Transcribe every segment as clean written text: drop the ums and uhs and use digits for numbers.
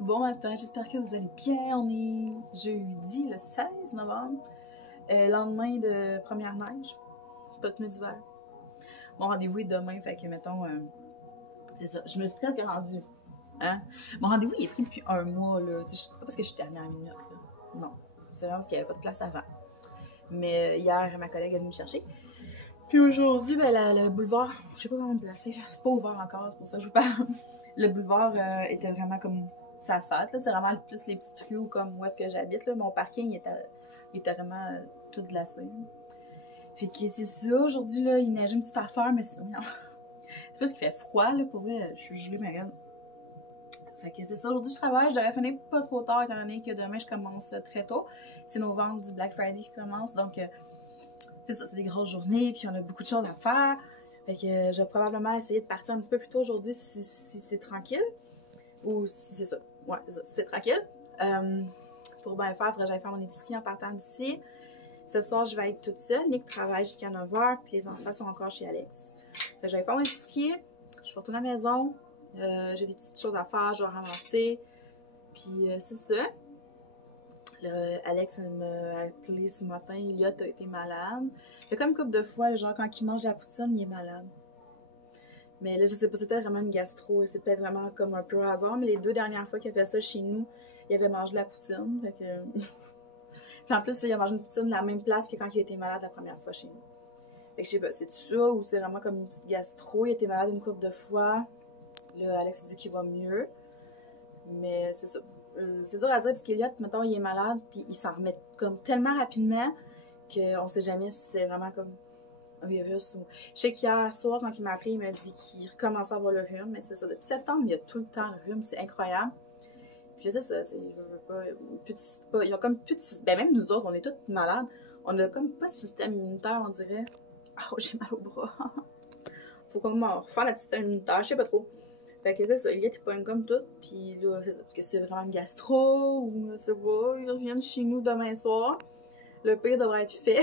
Bon matin, j'espère que vous allez bien. On est jeudi le 16 novembre, lendemain de première neige, pas de tenue d'hiver. Mon rendez-vous est demain, fait que mettons, c'est ça, je me suis presque rendue. Hein? Mon rendez-vous il est pris depuis un mois, là. C'est pas parce que je suis dernière minute, là. Non, c'est vraiment parce qu'il n'y avait pas de place avant. Mais hier, ma collègue est venue me chercher. Puis aujourd'hui, ben, le boulevard, je sais pas comment me placer, c'est pas ouvert encore, c'est pour ça que je vous parle. Le boulevard était vraiment comme ça asphalte, là, c'est vraiment plus les petites rues comme où est-ce que j'habite, là. Mon parking il était vraiment tout glacé. Fait que c'est ça, aujourd'hui, là, il neige une petite affaire, mais c'est pas ce qui fait froid, là, pour vrai, je suis gelée, ma gueule. Fait que c'est ça, aujourd'hui je travaille, je devrais finir pas trop tard étant donné que demain je commence très tôt. C'est nos ventes du Black Friday qui commencent, donc c'est ça, c'est des grosses journées, puis on a beaucoup de choses à faire. Fait que je vais probablement essayer de partir un petit peu plus tôt aujourd'hui si c'est tranquille. Ou si c'est ça. Ouais, c'est ça, si c'est tranquille. Pour bien faire, il faudrait que j'aille faire mon épicerie en partant d'ici. Ce soir, je vais être toute seule. Nick travaille jusqu'à 9h, puis les enfants sont encore chez Alex. Fait que je vais faire mon épicerie, je vais retourner à la maison. J'ai des petites choses à faire, je vais ramasser. Puis c'est ça. Là, Alex m'a appelé ce matin, Elliot a été malade. Il y a comme une couple de fois, genre quand il mange de la poutine, il est malade. Mais là, je sais pas, c'est peut-être vraiment une gastro, c'est peut-être vraiment comme un peu avant, mais les 2 dernières fois qu'il a fait ça chez nous, il avait mangé de la poutine. Fait que... Puis en plus, il a mangé une poutine de la même place que quand il a été malade la première fois chez nous. Fait que je sais pas, c'est ça ou c'est vraiment comme une petite gastro. Il a été malade une couple de fois. Là, Alex dit qu'il va mieux. Mais c'est ça. C'est dur à dire parce qu'Eliott, mettons, il est malade, puis il s'en remet comme tellement rapidement qu'on sait jamais si c'est vraiment comme un virus ou... Je sais qu'hier soir, quand il m'a appelé, il m'a dit qu'il recommençait à avoir le rhume, mais c'est ça. Depuis septembre, il y a tout le temps le rhume, c'est incroyable. Puis là, c'est ça, tu sais, je veux pas... Il y a comme plus de... Ben même nous autres, on est tous malades. On a comme pas de système immunitaire, on dirait. Oh, j'ai mal au bras. Faut comme refaire le système immunitaire, je sais pas trop. Fait que c'est ça, il est pogne comme tout, puis là, c'est ça, parce que c'est vraiment une gastro, ou c'est pas, ils reviennent chez nous demain soir. Le pire devrait être fait.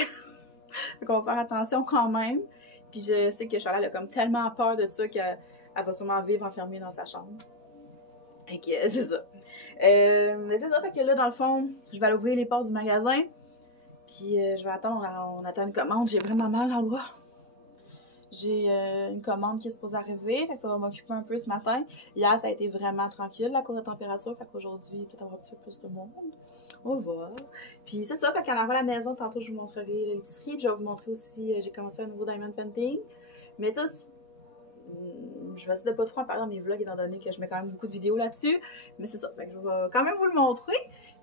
Fait qu'on va faire attention quand même. Puis je sais que Charlotte a comme tellement peur de ça qu'elle va sûrement vivre enfermée dans sa chambre. Fait que c'est ça. Mais c'est ça, fait que là, dans le fond, je vais aller ouvrir les portes du magasin. Puis je vais attendre, on attend une commande, j'ai vraiment mal dans le bras. J'ai une commande qui est supposée arriver, fait que ça va m'occuper un peu ce matin. Hier, ça a été vraiment tranquille à cause de la température, fait qu'aujourd'hui, il va peut-être avoir un petit peu plus de monde. On va voir. Puis c'est ça, fait qu'en arrivant à la maison, tantôt, je vous montrerai l'épicerie, puis je vais vous montrer aussi, j'ai commencé un nouveau diamond painting. Mais ça, je vais essayer de pas trop en parler dans mes vlogs, étant donné que je mets quand même beaucoup de vidéos là-dessus. Mais c'est ça, fait que je vais quand même vous le montrer.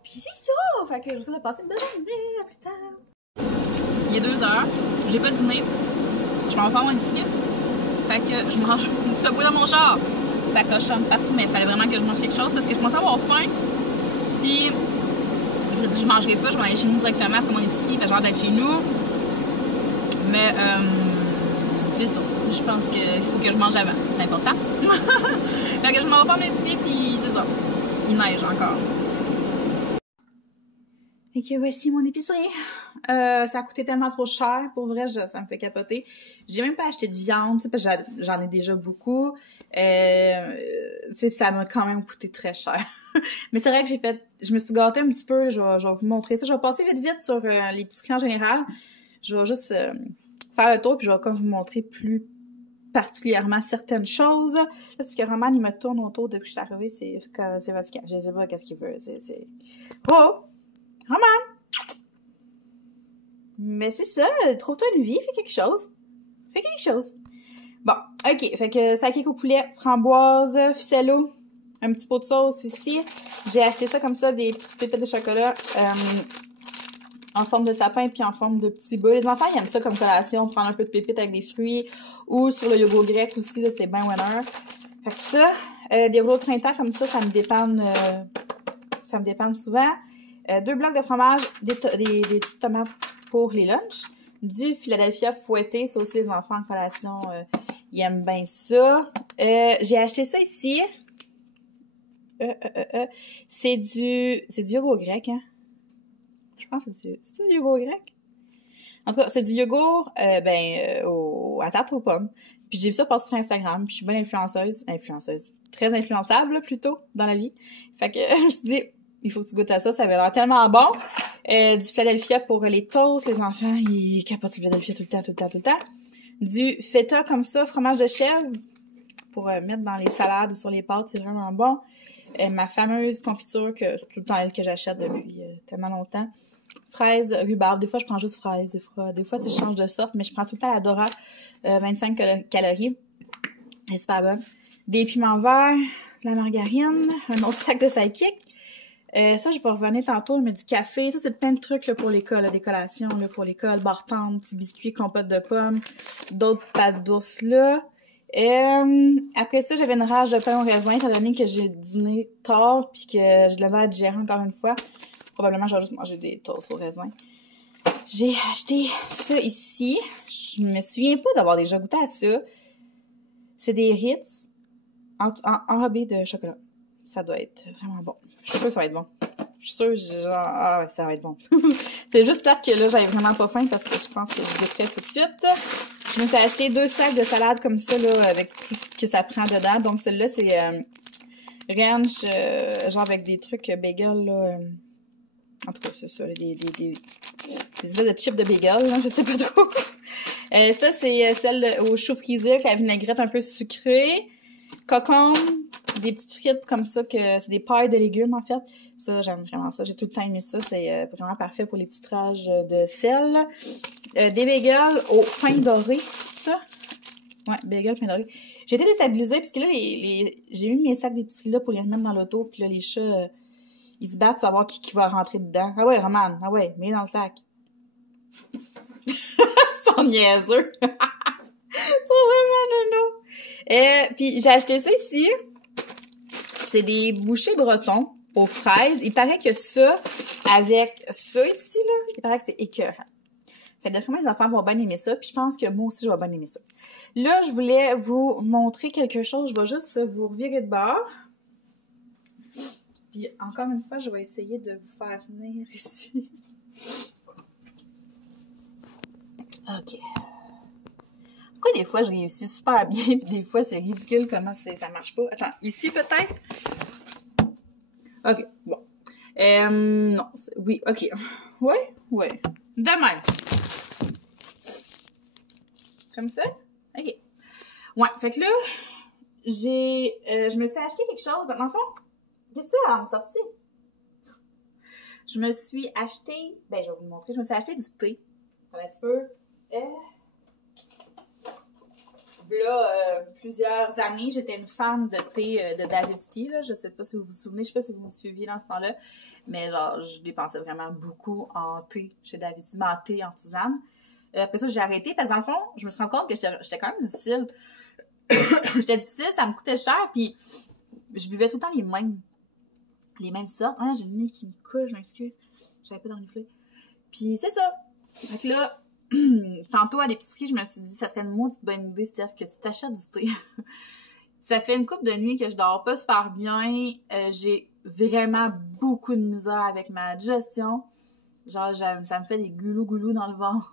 Puis c'est ça, fait que je vous souhaite de passer une belle journée, à plus tard. Il est 2h, j'ai pas dîné. Je m'en vais faire mon épicerie. Fait que je mange du Subway dans mon char. Ça cochonne partout, mais il fallait vraiment que je mange quelque chose parce que je commençais à avoir faim. Puis, je dit, je mangerai pas, je vais aller chez nous directement pour mon épicerie. Fait genre d'être chez nous. Mais, c'est ça. Je pense qu'il faut que je mange avant. C'est important. Fait que je m'en vais faire mon épicerie, puis c'est ça. Il neige encore. Et que voici mon épicerie. Ça a coûté tellement trop cher. Pour vrai, ça me fait capoter. J'ai même pas acheté de viande, parce que j'en ai déjà beaucoup. Ça m'a quand même coûté très cher. Mais c'est vrai que je me suis gâtée un petit peu. Je vais vous montrer ça. Je vais passer vite sur l'épicerie en général. Je vais juste faire le tour, puis je vais comme vous montrer plus particulièrement certaines choses. Là, parce que Roman, il me tourne autour depuis que je suis arrivée. C'est fatigant. Je sais pas qu'est-ce qu'il veut. Oh! Roman! Mais c'est ça, trouve-toi une vie, fais quelque chose. Fais quelque chose. Bon, ok, fait que saké au poulet, framboise, ficello, un petit pot de sauce ici. J'ai acheté ça comme ça, des petites pépites de chocolat en forme de sapin puis en forme de petits bas. Les enfants, ils aiment ça comme collation, prendre un peu de pépites avec des fruits ou sur le yogourt grec aussi, là, c'est bien winner. Fait que ça, des rouleaux de printemps comme ça me dépanne souvent. 2 blocs de fromage, des petites tomates pour les lunchs, du Philadelphia fouetté, ça aussi les enfants en collation, ils aiment bien ça. J'ai acheté ça ici. C'est du yogourt grec, hein? Je pense que c'est du yogourt grec. En tout cas, c'est du yogourt à tarte aux pommes. Puis j'ai vu ça passer sur Instagram, puis je suis bonne influenceuse, très influençable, là, plutôt, dans la vie. Fait que je me suis dit, il faut que tu goûtes à ça, ça avait l'air tellement bon. Du Philadelphia pour les toasts, les enfants, ils capotent du Philadelphia tout le temps. Du feta comme ça, fromage de chèvre, pour mettre dans les salades ou sur les pâtes, c'est vraiment bon. Ma fameuse confiture, que c'est tout le temps elle que j'achète depuis tellement longtemps. Fraises, rhubarbe. Des fois, je prends juste fraises. Des fois, tu sais, je change de sorte, mais je prends tout le temps la Dora, 25 calories. Elle est super bonne. Des piments verts, de la margarine, un autre sac de sidekick. Ça, je vais revenir tantôt, mais du café. Ça, c'est plein de trucs là, pour l'école, là, des collations là, pour l'école. Bar tendre, petits biscuits, compote de pommes, d'autres pâtes douces là. Après ça, j'avais une rage de pain au raisin, étant donné que j'ai dîné tard puis que j'ai de la misère à digérer encore une fois. Probablement, je vais juste manger des toasts au raisin. J'ai acheté ça ici. Je me souviens pas d'avoir déjà goûté à ça. C'est des Ritz enrobés de chocolat. Ça doit être vraiment bon. Je suis sûre que ça va être bon. Je suis sûre, genre, ah ouais, ça va être bon. C'est juste plate que là, j'avais vraiment pas faim parce que je pense que je goûterai tout de suite. Je me suis acheté 2 sacs de salade comme ça, là, avec tout ce que ça prend dedans. Donc, celui-là, c'est ranch, genre avec des trucs bagel, là. En tout cas, c'est ça, des espèces de chips de bagel, là, je sais pas trop. Ça, c'est celle au chou frisé avec la vinaigrette un peu sucrée. Cocombe, des petites frites comme ça, que c'est des pailles de légumes, en fait. Ça, j'aime vraiment ça. J'ai tout le temps aimé ça. C'est vraiment parfait pour les petites rages de sel. Des bagels au pain doré, c'est ça? Ouais, bagels, pain doré. J'ai été déstabilisée, parce que là, j'ai eu mes sacs d'épicerie là pour les remettre dans l'auto, puis là, les chats, ils se battent pour savoir qui va rentrer dedans. Ah ouais, Roman, ah ouais, mets dans le sac. Ils sont niaiseux. Ils sont vraiment nono. Puis j'ai acheté ça ici. C'est des bouchées bretons aux fraises. Il paraît que ça, avec ça ici, là, il paraît que c'est écœurant. Fait d'après moi, les enfants vont bien aimer ça. Puis je pense que moi aussi, je vais bien aimer ça. Là, je voulais vous montrer quelque chose. Je vais juste vous revirer de bord. Puis encore une fois, je vais essayer de vous faire venir ici. OK. Pourquoi des fois je réussis super bien, puis des fois c'est ridicule comment ça marche pas? Attends, ici peut-être? OK, bon. Non, oui, OK. Ouais. De même. Comme ça? OK. Ouais, fait que là, je me suis acheté quelque chose. Dans le fond, qu'est-ce que tu as en sorti? Je me suis acheté, je vais vous montrer, je me suis acheté du thé. Ça va être sûr. Là, plusieurs années, j'étais une fan de thé de David's Tea, là. Je sais pas si vous vous souvenez, je sais pas si vous me suiviez dans ce temps-là, mais genre, je dépensais vraiment beaucoup en thé chez David's Tea, en thé, en tisane. Après ça, j'ai arrêté parce que dans le fond, je me suis rendu compte que j'étais quand même difficile. J'étais difficile, ça me coûtait cher, puis je buvais tout le temps les mêmes sortes. Ouais, j'ai le nez qui me coule, je m'excuse. J'avais pas d'ornifler. Puis c'est ça. Fait que là, tantôt à l'épicerie, je me suis dit, ça serait une maudite bonne idée, Steph, que tu t'achètes du thé. Ça fait une couple de nuits que je dors pas super bien. J'ai vraiment beaucoup de misère avec ma digestion. Genre, ça me fait des goulous dans le ventre.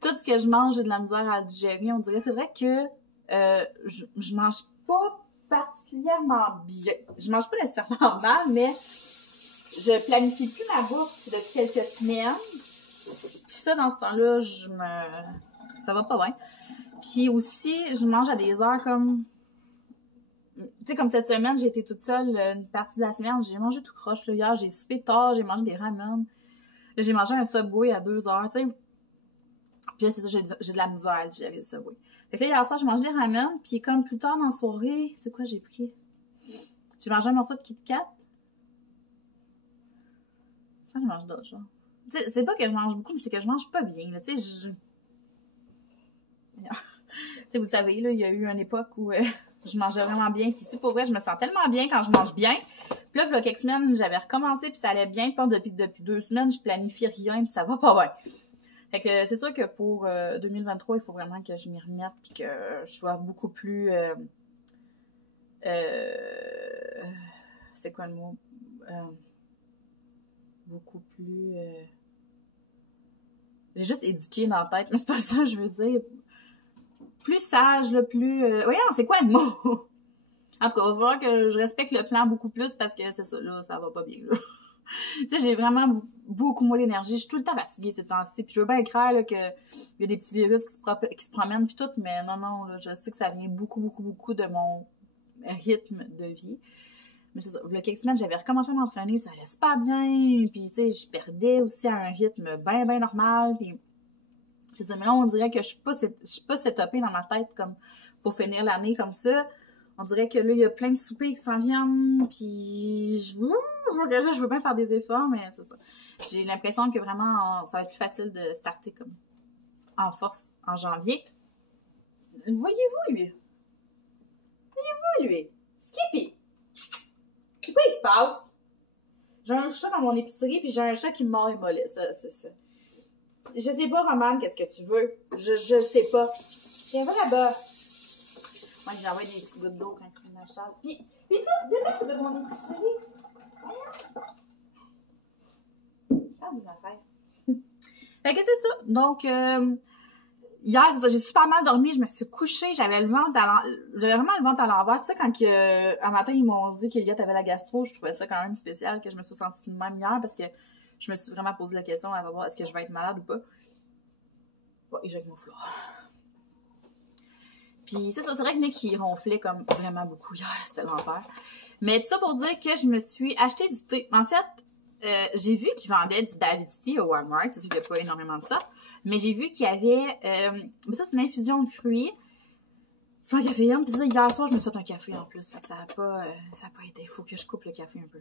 Tout ce que je mange, j'ai de la misère à digérer. On dirait, c'est vrai que je mange pas particulièrement bien. Je mange pas nécessairement mal, mais je planifie plus ma bouffe depuis quelques semaines. Puis ça, dans ce temps-là, ça va pas bien. Puis aussi, je mange à des heures comme... Tu sais, comme cette semaine, j'ai été toute seule une partie de la semaine. J'ai mangé tout croche. Là. Hier, j'ai soupé tard, j'ai mangé des ramen. Là, j'ai mangé un Subway à 2 heures, tu sais. Puis là, c'est ça, j'ai de la misère à digérer le Subway. Fait que là, hier soir, j'ai mangé des ramen. Puis comme plus tard dans la soirée, c'est quoi j'ai pris? J'ai mangé un morceau de Kit Kat. Ça, je mange d'autres, genre. Tu sais, c'est pas que je mange beaucoup, mais c'est que je mange pas bien, là. Tu sais, tu sais, vous savez, là, il y a eu une époque où je mangeais vraiment bien. Puis, tu sais, pour vrai, je me sens tellement bien quand je mange bien. Puis là, il y a quelques semaines, j'avais recommencé, puis ça allait bien. Puis depuis 2 semaines, je planifie rien, puis ça va pas bien. Fait que c'est sûr que pour 2023, il faut vraiment que je m'y remette, puis que je sois beaucoup plus... c'est quoi le mot? Beaucoup plus... J'ai juste éduqué dans la tête, mais c'est pas ça que je veux dire. plus sage, là, plus... Voyons, c'est quoi le mot? En tout cas, il va falloir que je respecte le plan beaucoup plus parce que c'est ça, là, ça va pas bien, là. Tu sais, j'ai vraiment beaucoup moins d'énergie. Je suis tout le temps fatiguée ces temps-ci. Puis je veux bien croire là, qu'il y a des petits virus qui se promènent puis tout, mais non, là, je sais que ça vient beaucoup de mon rythme de vie. Mais c'est ça, il y a quelques semaines, j'avais recommencé à m'entraîner, ça allait super bien. Puis tu sais, je perdais aussi à un rythme bien normal. Puis c'est ça, mais là, on dirait que je suis pas setupée dans ma tête comme pour finir l'année comme ça. On dirait que là, il y a plein de soupers qui s'en viennent, puis je veux bien faire des efforts, mais c'est ça. J'ai l'impression que vraiment, ça va être plus facile de starter comme en force en janvier. Voyez-vous, lui? Voyez-vous, lui? Skippy! C'est quoi il se passe? J'ai un chat dans mon épicerie, puis j'ai un chat qui me mord les mollets, ça, c'est ça. Je sais pas, Romane, qu'est-ce que tu veux? Je sais pas. Viens, va là-bas. Moi, j'ai envoyé des petites gouttes d'eau quand il m'achète. Puis toi, de mon épicerie. Regarde des affaires. Fait que c'est ça. Donc, hier, c'est ça, j'ai super mal dormi. Je me suis couchée. J'avais vraiment le ventre à l'envers. Tu sais, quand un matin, ils m'ont dit qu'Eliott avait la gastro, je trouvais ça quand même spécial que je me sois sentie de même hier parce que je me suis vraiment posé la question à savoir est-ce que je vais être malade ou pas. Bon, et j'ai avec mon fleur. Puis c'est ça, c'est vrai que Nick, il ronflait comme vraiment beaucoup hier, c'était l'enfer. Mais tout ça pour dire que je me suis acheté du thé. En fait, j'ai vu qu'ils vendaient du David Tea au Walmart. C'est sûr qu'il n'y a pas énormément de ça. Mais j'ai vu qu'il y avait... mais ça, c'est une infusion de fruits sans caféine. Puis ça, hier soir, je me suis fait un café en plus. Fait que ça n'a pas été... Il faut que je coupe le café un peu.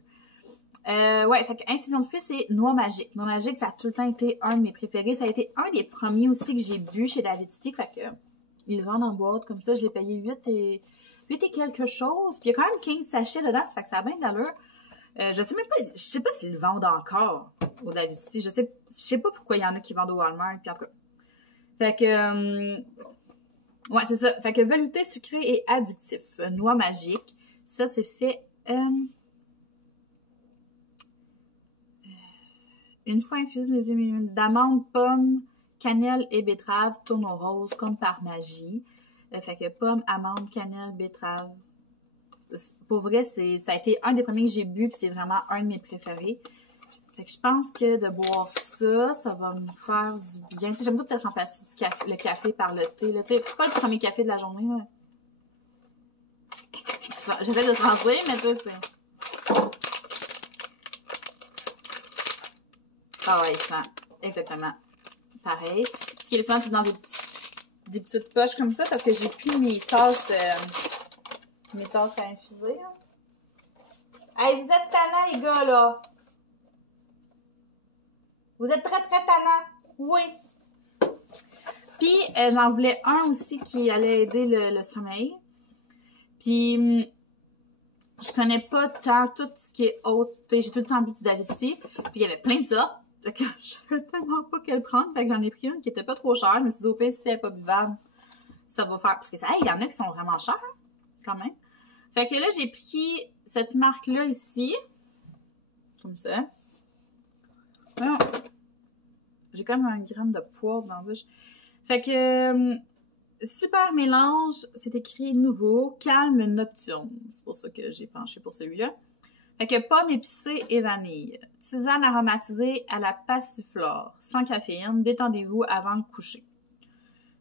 Ouais, fait que infusion de fruits, c'est Noix Magique. Noix Magique, ça a tout le temps été un de mes préférés. Ça a été un des premiers aussi que j'ai bu chez David Tea. Fait que... Ils le vendent en boîte comme ça. Je l'ai payé 8 et quelque chose. Puis il y a quand même 15 sachets dedans. Ça fait que ça a bien de l'allure. Je sais même pas, je sais pas s'ils le vendent encore au David Tea. Je sais pas pourquoi il y en a qui vendent au Walmart. Puis en tout cas. Fait que, ouais, c'est ça. Fait que velouté sucré et addictif. Noix magique. Ça, c'est fait, une fois infusé les 10 minutes d'amandes, pommes, cannelle et betterave tourne au rose comme par magie. Fait que pommes, amandes, cannelle, betterave. Pour vrai, ça a été un des premiers que j'ai bu, puis c'est vraiment un de mes préférés. Fait que je pense que de boire ça, ça va me faire du bien. Tu sais, j'aime ça peut-être remplacer le café par le thé. Tu sais, pas le premier café de la journée. Là. J'essaie de sentir, mais tu sais, c'est... Ah ouais, il sent exactement pareil. Ce qui est le fun, c'est dans des petites poches comme ça, parce que j'ai plus mes tasses à infuser. Là. Hey, vous êtes tannants, les gars, là! Vous êtes très tannants! Oui! Puis, j'en voulais un aussi qui allait aider le sommeil. Puis, je connais pas tant tout ce qui est haute. J'ai tout le temps bu du David Tea. Puis, il y avait plein de sortes. Fait que je savais tellement pas quelle prendre. Fait que j'en ai pris une qui était pas trop chère. Je me suis dit, au pire, si elle est pas buvable, ça va faire. Parce que ça, il y en a qui sont vraiment chers, hein, quand même. Fait que là, j'ai pris cette marque-là ici. Comme ça. Voyons. J'ai comme un gramme de poivre dans la bouche. Fait que, super mélange, c'est écrit nouveau, calme nocturne. C'est pour ça que j'ai penché pour celui-là. Fait que pomme épicée et vanille. Tisane aromatisée à la passiflore. Sans caféine. Détendez-vous avant le coucher.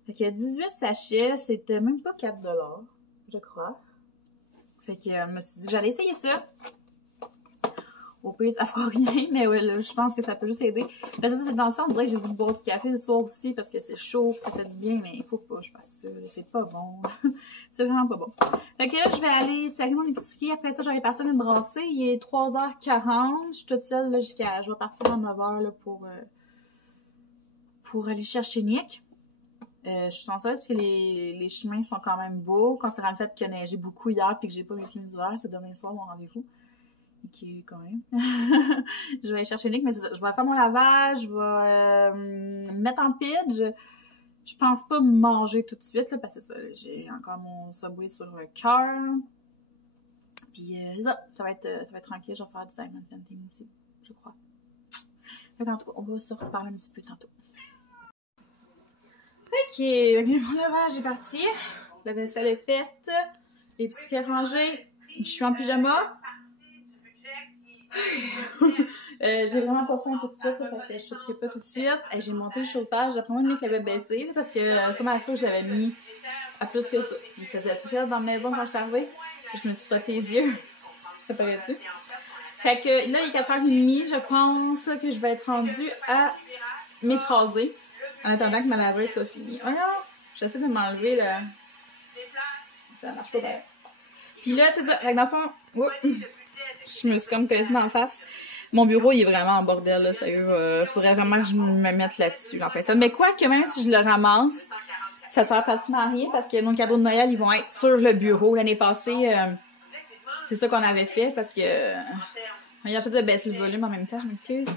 Fait que 18 sachets, c'était même pas 4 $, je crois. Fait que je me suis dit que j'allais essayer ça. Au pire, ça fera rien, mais ouais, là, je pense que ça peut juste aider. Parce que ça, c'est dans le sens, on dirait que j'ai le goût de boire du café le soir aussi parce que c'est chaud, ça fait du bien, mais il faut pas, je fasse ça. C'est pas bon. C'est vraiment pas bon. Fait que là, je vais aller serrer mon épicerie. Après ça, je vais partir me brasser. Il est 3h40. Je suis toute seule là jusqu'à... Je vais partir à 9h là, pour aller chercher Nick. Je suis chanceuse parce que les chemins sont quand même beaux. Quand c'est le fait qu'il a neigé beaucoup hier et que j'ai pas mes pneus d'hiver, c'est demain soir mon rendez-vous. Ok, quand même. Je vais aller chercher Nick, mais c'est ça. Je vais faire mon lavage, je vais me mettre en pide. Je pense pas manger tout de suite, là, parce que ça, j'ai encore mon Subway sur le cœur. Puis ça va être tranquille. Je vais faire du diamond painting aussi, je crois. Fait qu'en tout cas, on va se reparler un petit peu tantôt. Ok, mon lavage est parti. La vaisselle est faite. Les biscuits rangés. Je suis en pyjama. J'ai vraiment pas faim tout de suite, fait que je chaufferai pas tout de suite. J'ai monté le chauffage. Après moi, Nick l'avait baissé là, parce que c'est pas mal ça que j'avais mis à plus que ça. Il faisait frais dans la maison quand je suis arrivée. Je me suis frotté les yeux. Ça paraît-tu? Fait que là, il est 4h30. Je pense que je vais être rendue à m'écraser en attendant que ma laveuse soit finie. Oh non! J'essaie de m'enlever là. Ça marche pas bien. Puis là, c'est ça. Fait que dans le fond, je me suis comme cassée dans la face. Mon bureau, il est vraiment en bordel, là, sérieux. Faudrait vraiment que je me mette là-dessus, en fait. Mais quoi que même si je le ramasse, ça sert pratiquement à rien parce que mon cadeau de Noël, ils vont être sur le bureau. L'année passée, c'est ça qu'on avait fait parce que... il a de baisser le volume en même temps, je m'excuse.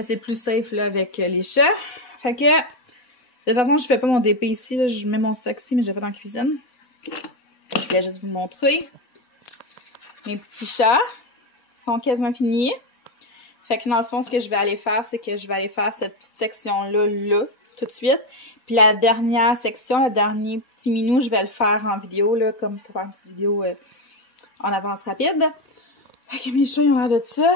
C'est plus safe, là, avec les chats. Fait que, de toute façon, je fais pas mon DP ici, là. Je mets mon stock ici, mais je l'ai pas dans la cuisine. Je vais juste vous montrer. Mes petits chats sont quasiment finis. Fait que dans le fond, ce que je vais aller faire, c'est que je vais aller faire cette petite section-là, là, tout de suite. Puis la dernière section, le dernier petit minou, je vais le faire en vidéo, là, comme pour faire une vidéo en avance rapide. Fait que mes chats, ils ont l'air de ça.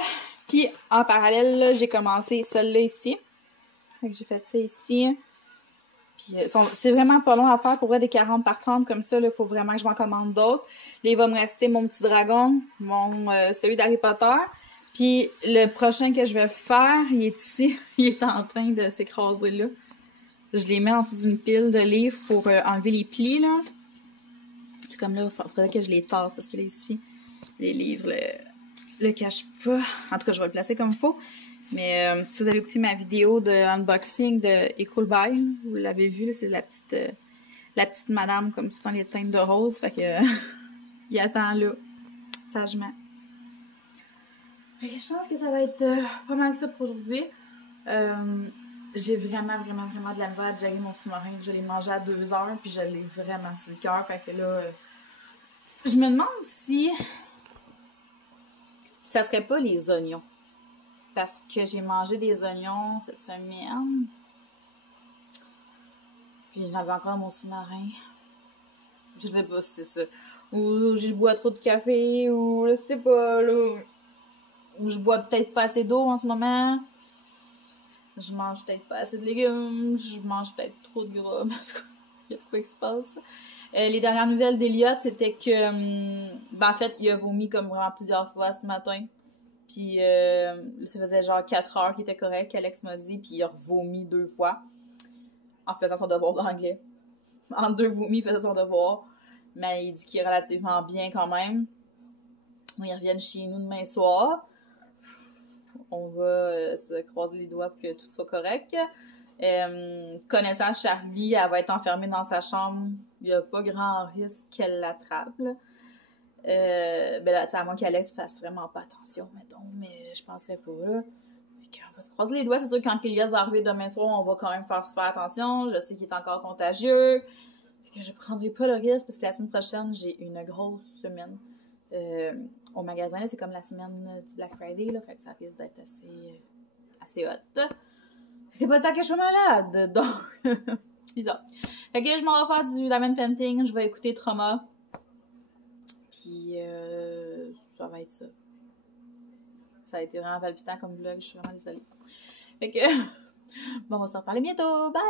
Puis en parallèle, là, j'ai commencé celle-là ici. Fait que j'ai fait ça ici. Puis c'est vraiment pas long à faire. Pour vrai, des 40 par 30 comme ça, il faut vraiment que je m'en commande d'autres. Là, il va me rester mon petit dragon, celui d'Harry Potter. Puis le prochain que je vais faire, il est ici. Il est en train de s'écraser là. Je les mets en dessous d'une pile de livres pour enlever les plis, là. C'est comme là, il faudrait que je les tasse parce que là, ici, les livres le cachent pas. En tout cas, je vais le placer comme il faut. Mais si vous avez écouté ma vidéo de unboxing de Equal Buy, vous l'avez vu, c'est la petite madame comme ça dans les teintes de rose. Fait que il attend là, sagement. Fait que je pense que ça va être pas mal ça pour aujourd'hui. J'ai vraiment de la misère à digérer mon sous-marin. Je l'ai mangé à 2 heures, puis je l'ai vraiment sur le cœur. Fait que là, je me demande si ça serait pas les oignons. Parce que j'ai mangé des oignons cette semaine. Puis j'avais encore mon sous-marin. Je sais pas si c'est ça. Ou je bois trop de café, ou je sais pas, là. Ou je bois peut-être pas assez d'eau en ce moment. Je mange peut-être pas assez de légumes. Je mange peut-être trop de gras. En tout cas, il y a de quoi qui se passe. Les dernières nouvelles d'Eliott, c'était que... en fait, il a vomi comme vraiment plusieurs fois ce matin. Puis ça faisait genre 4 heures qu'il était correct, Alex m'a dit. Puis il a vomi 2 fois. En faisant son devoir d'anglais. En 2 vomis, il faisait son devoir. Mais il dit qu'il est relativement bien quand même. Ils reviennent chez nous demain soir. On va se croiser les doigts pour que tout soit correct. Connaissant Charlie, elle va être enfermée dans sa chambre. Il n'y a pas grand risque qu'elle l'attrape. Ben là, à moins qu'Alex fasse vraiment pas attention, mettons, mais je penserais pas, là. On va se croiser les doigts. C'est sûr que quand Elliot va arriver demain soir, on va quand même faire super attention. Je sais qu'il est encore contagieux. Fait que je prendrai pas le risque parce que la semaine prochaine, j'ai une grosse semaine. Au magasin, là, c'est comme la semaine du Black Friday, là, fait que ça risque d'être assez hot. C'est pas le temps que je sois malade, donc c'est ça. Fait que je m'en vais faire du Diamond Painting, je vais écouter Trauma, puis ça va être ça. Ça a été vraiment palpitant comme vlog, je suis vraiment désolée. Fait que, bon, on va se reparler bientôt, bye!